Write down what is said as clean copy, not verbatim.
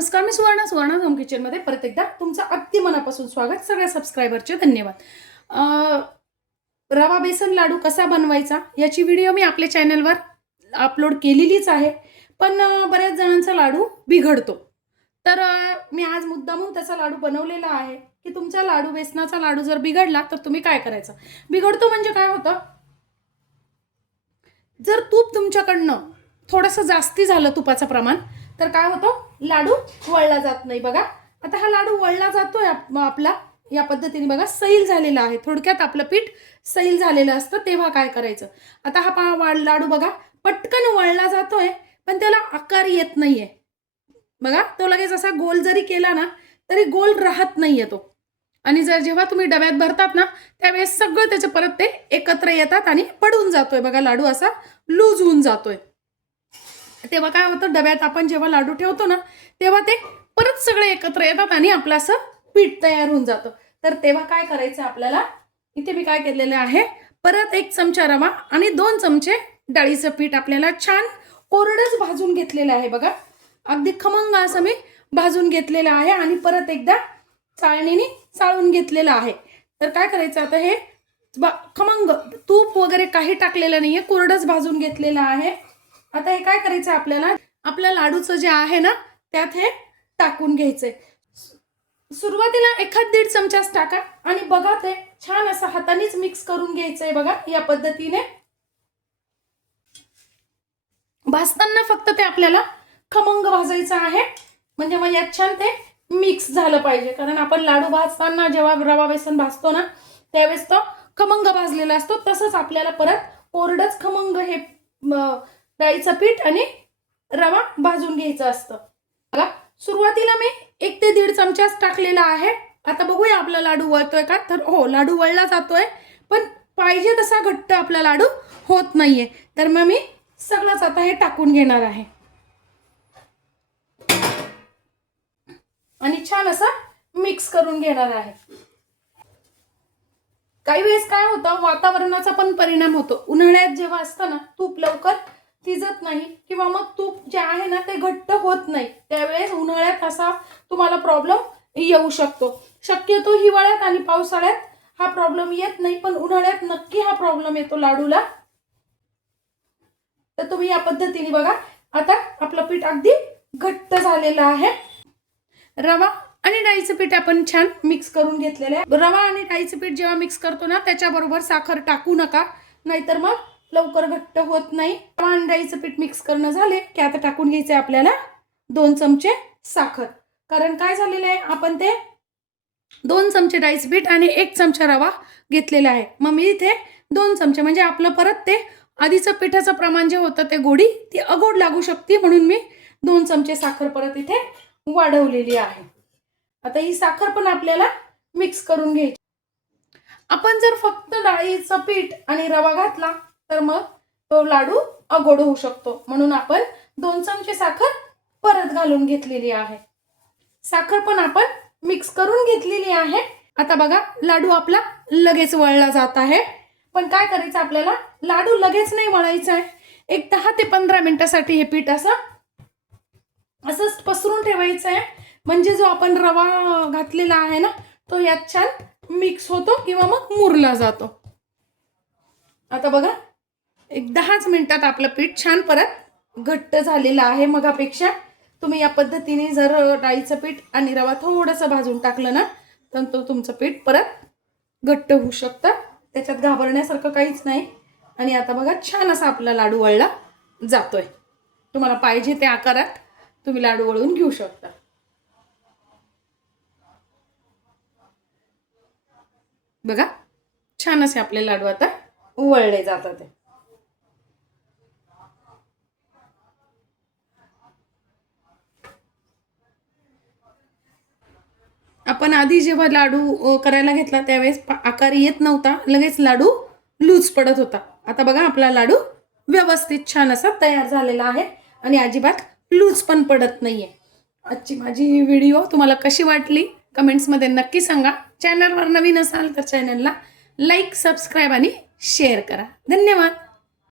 नमस्कार, मी सुवर्णा होम किचनमध्ये परत एकदा तुमचं अगदी मनापासून स्वागत. सगळ्या सबस्क्रायबरचे धन्यवाद. रवा बेसन लाडू कसा बनवायचा याची व्हिडिओ मी आपल्या चॅनलवर अपलोड केलेलीच आहे, पण बऱ्याच जणांचा लाडू बिघडतो. तर मी आज मुद्दामून त्याचा लाडू बनवलेला आहे की तुमचा लाडू बेसनाचा लाडू जर बिघडला तर तुम्ही काय करायचं. बिघडतो म्हणजे काय होतं, जर तूप तुमच्याकडनं थोडंसं जास्ती झालं तुपाचं प्रमाण, तर काय होतं, लाडू वळला जात नाही. बघा आता हा लाडू वळला जातोय आपला या पद्धतीने. बघा सैल झालेला आहे. थोडक्यात आपलं पीठ सैल झालेलं असतं तेव्हा काय करायचं. आता हा लाडू बघा पटकन वळला जातोय, पण त्याला आकार येत नाहीये. बघा तो लगेच असा गोल जरी केला ना तरी गोल राहत नाहीये तो. आणि जेव्हा तुम्ही डब्यात भरतात ना त्यावेळेस सगळं त्याचे परत ते एकत्र येतात आणि पडून जातोय. बघा लाडू असा लूज होऊन जातोय. तेव्हा काय होतं, डब्यात आपण जेव्हा लाडू ठेवतो ना तेव्हा ते परत सगळे एकत्र येतात आणि आपलं असं पीठ तयार होऊन जातं. तर तेव्हा काय करायचं आपल्याला, इथे मी काय केलेलं आहे, परत 1 चमचा रवा आणि 2 चमचे डाळीचं पीठ आपल्याला छान कोरडंच भाजून घेतलेलं आहे. बघा अगदी खमंग असं मी भाजून घेतलेलं आहे आणि परत एकदा चाळणीने चाळून घेतलेलं आहे. तर काय करायचं आता, हे खमंग तूप वगैरे काही टाकलेलं नाहीये, कोरडंच भाजून घेतलेलं आहे. आता हे काय करायचं आपल्याला, आपल्या लाडूचं जे आहे ना त्यात हे टाकून घ्यायचंय. सुरुवातीला 1-1.5 चमचाच टाका आणि बघा ते छान असं हातानेच मिक्स करून घ्यायचंय. बघा या पद्धतीने भाजताना फक्त ते आपल्याला खमंग भाजायचं आहे, म्हणजे मग यात छान ते मिक्स झालं पाहिजे. कारण आपण लाडू भाजताना जेव्हा रवा बेसन भाजतो ना त्यावेळेस तो खमंग भाजलेला असतो, तसंच आपल्याला परत कोरडंच खमंग हे डाळीचं पीठ आणि रवा भाजून घ्यायचं असतं. बघा सुरुवातीला मी 1 ते 1.5 चमचाच टाकलेला आहे. आता बघूया आपला लाडू वळतोय का. तर हो, लाडू वळला जातोय, पण पाहिजे तसा घट्ट आपला लाडू होत नाहीये. तर मग मी सगळंच आता हे टाकून घेणार आहे आणि छान असं मिक्स करून घेणार आहे. काही वेळेस काय होतं, वातावरणाचा पण परिणाम होतो. उन्हाळ्यात जेव्हा असतं ना तूप लवकर शिजत नाही किंवा मग तूप जे आहे ना ते घट्ट होत नाही, त्यावेळेस उन्हाळ्यात असा तुम्हाला प्रॉब्लेम येऊ शकतो. शक्यतो हिवाळ्यात आणि पावसाळ्यात हा प्रॉब्लेम येत नाही, पण उन्हाळ्यात नक्की हा प्रॉब्लेम येतो लाडूला. तर तुम्ही या पद्धतीने बघा, आता आपलं पीठ अगदी घट्ट झालेलं आहे. रवा आणि डाळीचं पीठ आपण छान मिक्स करून घेतलेलं आहे. रवा आणि डाळीचं पीठ जेव्हा मिक्स करतो ना त्याच्याबरोबर साखर टाकू नका, नाहीतर मग लवकर घट्ट होत नाही. रवा आणि डाळीचं पीठ मिक्स करणं झाले की आता टाकून घ्यायचे आपल्याला 2 चमचे साखर. कारण काय झालेलं आहे, आपण ते 2 चमचे डाळीचं पीठ आणि 1 चमचा रवा घेतलेला आहे. मग मी इथे 2 चमचे, म्हणजे आपलं परत ते आधीचं पिठाचं प्रमाण जे होतं ते गोडी ती अगोड लागू शकते, म्हणून मी 2 चमचे साखर परत इथे वाढवलेली आहे. आता ही साखर पण आपल्याला मिक्स करून घ्यायची. आपण जर फक्त डाळीचं पीठ आणि रवा घातला तर मग तो लाडू अगोड होऊ शकतो, म्हणून आपण 2 चमचे साखर परत घालून घेतलेली आहे. साखर पण आपण मिक्स करून घेतलेली आहे. आता बघा लाडू आपला लगेच वळला जात आहे, पण काय करायचं आपल्याला, लाडू लगेच नाही वळायचा आहे. एक 10 ते 15 मिनिटासाठी हे पीठ असंच पसरून ठेवायचं आहे, म्हणजे जो आपण रवा घातलेला आहे ना तो यात छान मिक्स होतो किंवा मग मुरला जातो. आता बघा 10च मिनिटात आपलं पीठ छान परत घट्ट झालेलं आहे. मगापेक्षा तुम्ही या पद्धतीने जर डाळीचं पीठ आणि रवा थोडंसं भाजून टाकलं ना तर तो तुमचं पीठ परत घट्ट होऊ शकतं. त्याच्यात घाबरण्यासारखं काहीच नाही. आणि आता बघा छान असा आपला लाडू वळला जातोय. तुम्हाला पाहिजे त्या आकारात तुम्ही लाडू वळवून घेऊ शकता. बघा छान असे आपले लाडू आता वळले जातात. आपण आधी जेव्हा लाडू करायला घेतला त्यावेळेस आकार येत नव्हता, लगेच लाडू लूज पडत होता. आता बघा आपला लाडू व्यवस्थित छान असा तयार झालेला आहे आणि अजिबात लूज पण पडत नाहीये. आजची माझी व्हिडिओ तुम्हाला कशी वाटली कमेंट्समध्ये नक्की सांगा. चॅनलवर नवीन असाल तर चॅनलला लाईक, सबस्क्राईब आणि शेअर करा. धन्यवाद.